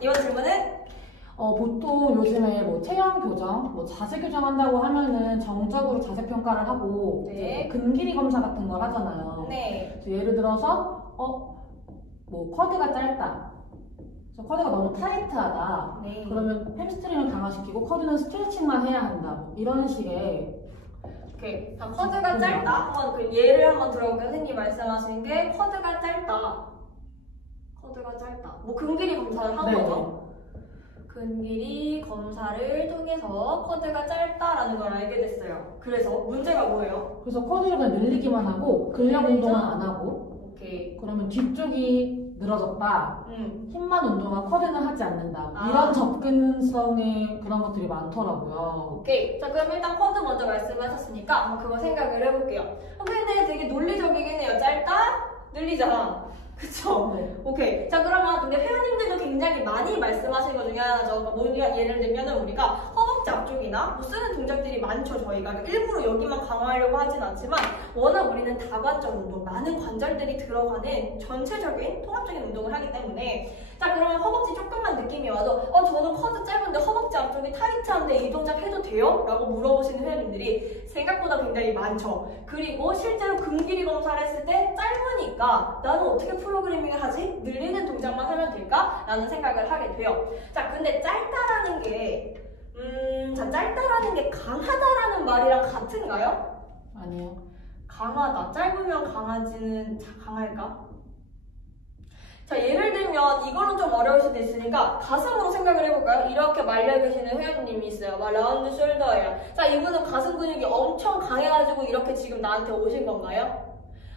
이번 질문은? 보통 요즘에 뭐 체형 교정, 뭐 자세 교정한다고 하면은 정적으로 자세 평가를 하고 네. 이제 근길이 검사 같은 걸 하잖아요. 네. 그래서 예를 들어서 뭐 쿼드가 짧다. 그래서 쿼드가 너무 타이트하다. 네. 그러면 햄스트링을 강화시키고 쿼드는 스트레칭만 해야 한다. 뭐 이런 식의. 오케이. 자, 쿼드가 짧다. 한번 그 예를 한번 들어볼게요. 선생님 말씀하신 게 쿼드가 짧다. 쿼드가 짧다. 뭐 근길이 검사를 한 네. 거죠. 근길이 검사를 통해서 쿼드가 짧다라는 걸 알게 됐어요. 그래서 문제가 뭐예요? 그래서 쿼드를 그냥 늘리기만 하고 근력 운동은 안 하고. 오케이. 그러면 뒤쪽이 늘어졌다. 힘만 운동한 쿼드는 하지 않는다. 이런 접근성의 그런 것들이 많더라고요. 오케이. 자, 그럼 일단 쿼드 먼저 말씀하셨으니까 한번 그거 생각을 해볼게요. 근데 되게 논리적이긴 해요. 짧다? 늘리잖아. 그쵸? 네. 오케이. 자, 그러면 근데 회원님들도 굉장히 많이 말씀하시는 것 중에 하나죠. 그러니까 예를 들면은 우리가 허벅지 앞쪽이나 뭐 쓰는 동작들이 많죠, 저희가. 일부러 여기만 강화하려고 하진 않지만 워낙 우리는 다관절 운동, 많은 관절들이 들어가는 전체적인 통합적인 운동을 하기 때문에 자, 그러면 허벅지 조금만 느낌이 와도 저는 쿼드 짧은데 허벅지 앞쪽이 타이트한데 이 동작 해도 돼요? 라고 물어보시는 회원님들이 생각보다 굉장히 많죠. 그리고 실제로 근길이 검사를 했을 때 짧으니까 나는 어떻게 프로그래밍을 하지? 늘리는 동작만 하면 될까? 라는 생각을 하게 돼요. 자, 근데 짧다라는 게 짧다라는 게 강하다라는 말이랑 같은가요? 아니요. 강하다. 짧으면 강할까? 자, 예를 들면 이거는 좀 어려울 수도 있으니까 가슴으로 생각을 해볼까요? 이렇게 말려 계시는 회원님이 있어요. 막 라운드 숄더예요. 자, 이분은 가슴 근육이 엄청 강해가지고 이렇게 지금 나한테 오신 건가요?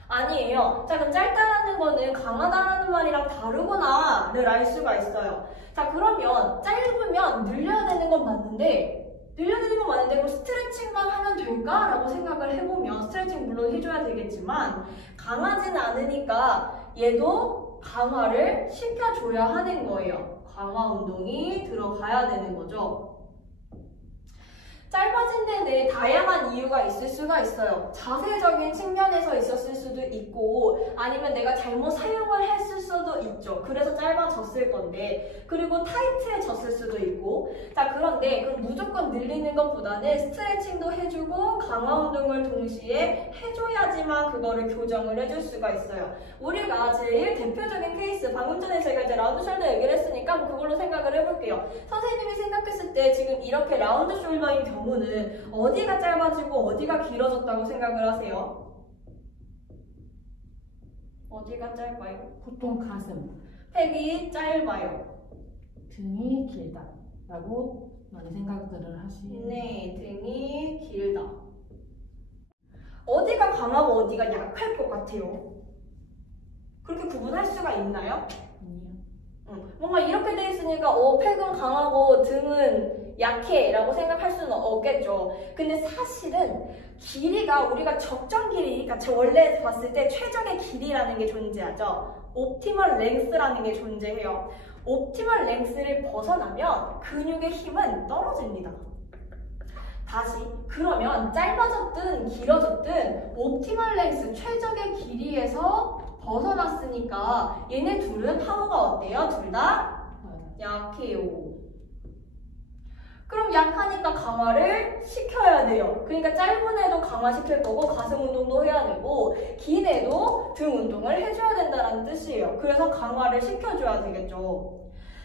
아니에요. 자, 그럼 짧다라는 거는 강하다라는 말이랑 다르구나를 알 수가 있어요. 자, 그러면 짧으면 늘려야 되는 건 맞는데 그럼 스트레칭만 하면 될까? 라고 생각을 해보면 스트레칭 물론 해줘야 되겠지만 강하진 않으니까 얘도 강화를 시켜줘야 하는 거예요. 강화 운동이 들어가야 되는 거죠. 짧아진 데는 다양한 이유가 있을 수가 있어요. 자세적인 측면에서 있었을 수도 있고 아니면 내가 잘못 사용을 했을 수도 있죠. 그래서 짧아졌을 건데 그리고 타이트해졌을 수도 있고 자, 그런데 그럼 무조건 늘리는 것보다는 스트레칭도 해주고 강화 운동을 동시에 해줘야지만 그거를 교정을 해줄 수가 있어요. 우리가 제일 대표적인 케이스 방금 전에 제가 이제 라운드 숄더 얘기를 했으니까 그걸로 생각을 해볼게요. 선생님이 생각했을 때 지금 이렇게 라운드 숄더인 경우는 어디가 짧아지고 어디가 길어졌다고 생각을 하세요? 어디가 짧아요? 보통 가슴, 팩이 짧아요. 등이 길다 라고 많이 생각들을 하시는. 네, 등이 길다. 어디가 강하고 어디가 약할 것 같아요? 그렇게 구분할 수가 있나요? 뭔가 이렇게 돼 있으니까 팩은 강하고 등은 약해 라고 생각할 수는 없겠죠. 근데 사실은 길이가 우리가 적정 길이, 그러니까 원래 봤을 때 최적의 길이라는 게 존재하죠. 옵티멀 랭스라는 게 존재해요. 옵티멀 랭스를 벗어나면 근육의 힘은 떨어집니다. 다시 그러면 짧아졌든 길어졌든 옵티멀 랭스 최적의 길이에서 벗어났으니까 얘네 둘은 파워가 어때요? 둘 다 약해요. 그럼 약하니까 강화를 시켜야 돼요. 그러니까 짧은 애도 강화시킬 거고 가슴 운동도 해야 되고 긴 애도 등 운동을 해줘야 된다는 뜻이에요. 그래서 강화를 시켜줘야 되겠죠.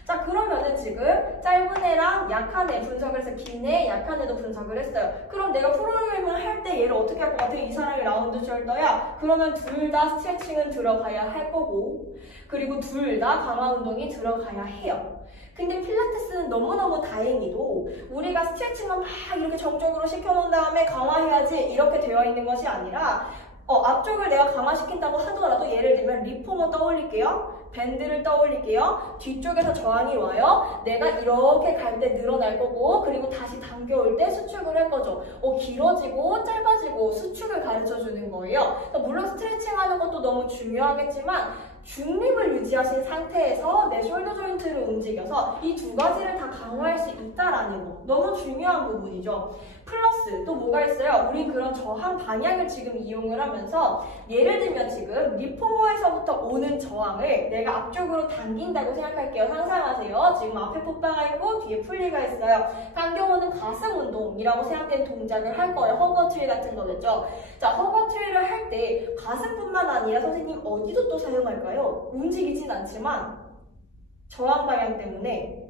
자, 그러면은 지금 짧은 애랑 약한 애 분석을 해서 긴 애, 약한 애도 분석을 했어요. 그럼 내가 프로그래밍을 할 때 얘를 어떻게 할 것 같아? 이 사람이 라운드 숄더야? 그러면 둘 다 스트레칭은 들어가야 할 거고 그리고 둘 다 강화 운동이 들어가야 해요. 근데 필라테스는 너무너무 다행히도 우리가 스트레칭만 막 이렇게 정적으로 시켜놓은 다음에 강화해야지 이렇게 되어 있는 것이 아니라 앞쪽을 내가 강화시킨다고 하더라도 예를 들면 리포머 떠올릴게요. 밴드를 떠올릴게요. 뒤쪽에서 저항이 와요. 내가 이렇게 갈 때 늘어날 거고 그리고 다시 당겨올 때 수축을 할 거죠. 길어지고 짧아지고 수축을 가르쳐 주는 거예요. 물론 스트레칭 하는 것도 너무 중요하겠지만 중립을 유지하신 상태에서 내 숄더 조인트를 움직여서 이 두 가지를 다 강화할 수 있다라는 거 너무 중요한 부분이죠. 플러스 또 뭐가 있어요? 우린 그런 저항 방향을 지금 이용을 하면서 예를 들면 지금 리포머에서부터 오는 저항을 내가 앞쪽으로 당긴다고 생각할게요. 상상하세요. 지금 앞에 풋바가 있고 뒤에 풀리가 있어요. 당겨오는 가슴 운동이라고 생각된 동작을 할 거예요. 허거트리 같은 거겠죠. 자, 허거트리를 할 때 가슴뿐만 아니라 선생님 어디도 또 사용할까요? 움직이진 않지만 저항 방향 때문에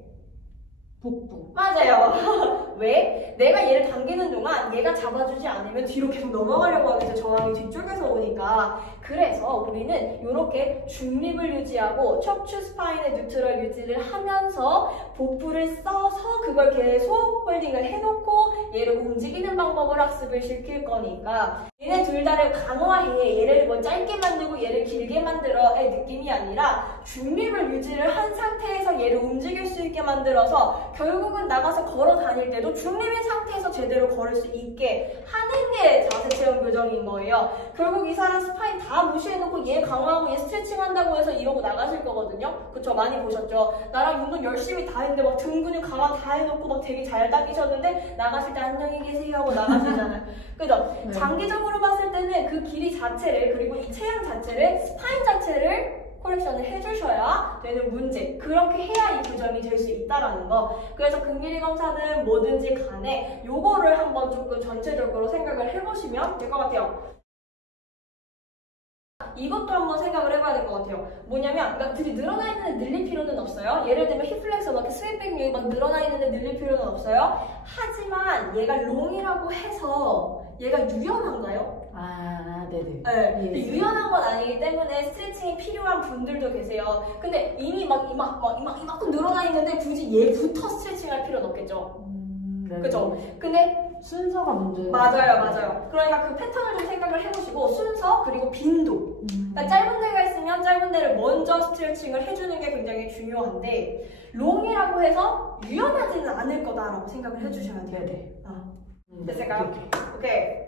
복부. 맞아요. 왜? 내가 얘를 당기는 동안 얘가 잡아주지 않으면 뒤로 계속 넘어가려고 하면서 저항이 뒤쪽에서 오니까 그래서 우리는 이렇게 중립을 유지하고 척추 스파인의 뉴트럴 유지를 하면서 복부를 써서 그걸 계속 홀딩을 해놓고 얘를 움직이는 방법을 학습을 시킬 거니까 얘네 둘 다를 강화해 얘를 뭐 짧게 만들고 얘를 길게 만들어의 느낌이 아니라 중립을 유지를 한 상태에서 얘를 움직일 수 있게 만들어서 결국은 나가서 걸어 다닐 때도 중립인 상태에서 제대로 걸을 수 있게 하는 게 자세 체험 교정인 거예요. 결국 이 사람 스파인 다 무시해놓고 얘 강화하고 얘 스트레칭 한다고 해서 이러고 나가실 거거든요. 그쵸? 많이 보셨죠? 나랑 운동 열심히 다 했는데 막 등 근육 강화 다 해놓고 막 되게 잘 당기셨는데 나가실 때 안녕히 계세요 하고 나가시잖아요. 그죠? 네. 장기적으로 봤을 때는 그 길이 자체를 그리고 이 체형 자체를 스파인 자체를 코렉션을 해주셔야 되는 문제. 그렇게 해야 이 교정이 될 수 있다라는 거. 그래서 근길이 검사는 뭐든지 간에 요거를 한번 조금 전체적으로 생각을 해보시면 될 것 같아요. 이것도 한번 생각을 해봐야 될 것 같아요. 뭐냐면, 그러니까 되게 늘어나 있는데 늘릴 필요는 없어요. 예를 들면 힙플렉서 막 스윗백 여기 막 늘어나 있는데 늘릴 필요는 없어요. 하지만 얘가 롱이라고 해서 얘가 유연한가요? 아, 네네. 네. 예. 유연한 건 아니기 때문에 스트레칭이 필요한 분들도 계세요. 근데 이미 막 이만큼 늘어나 있는데 굳이 얘부터 스트레칭 할 필요는 없겠죠. 네네. 그죠? 근데 순서가 문제. 맞아요. 그러니까 그 패턴을 좀 생각을 해보시고 순서 그리고 빈도. 그러니까 짧은 데가 있으면 짧은 데를 먼저 스트레칭을 해주는 게 굉장히 중요한데 롱이라고 해서 유연하지는 않을 거다라고 생각을 해주셔야 돼요. 네네. 됐을까요? 오케이.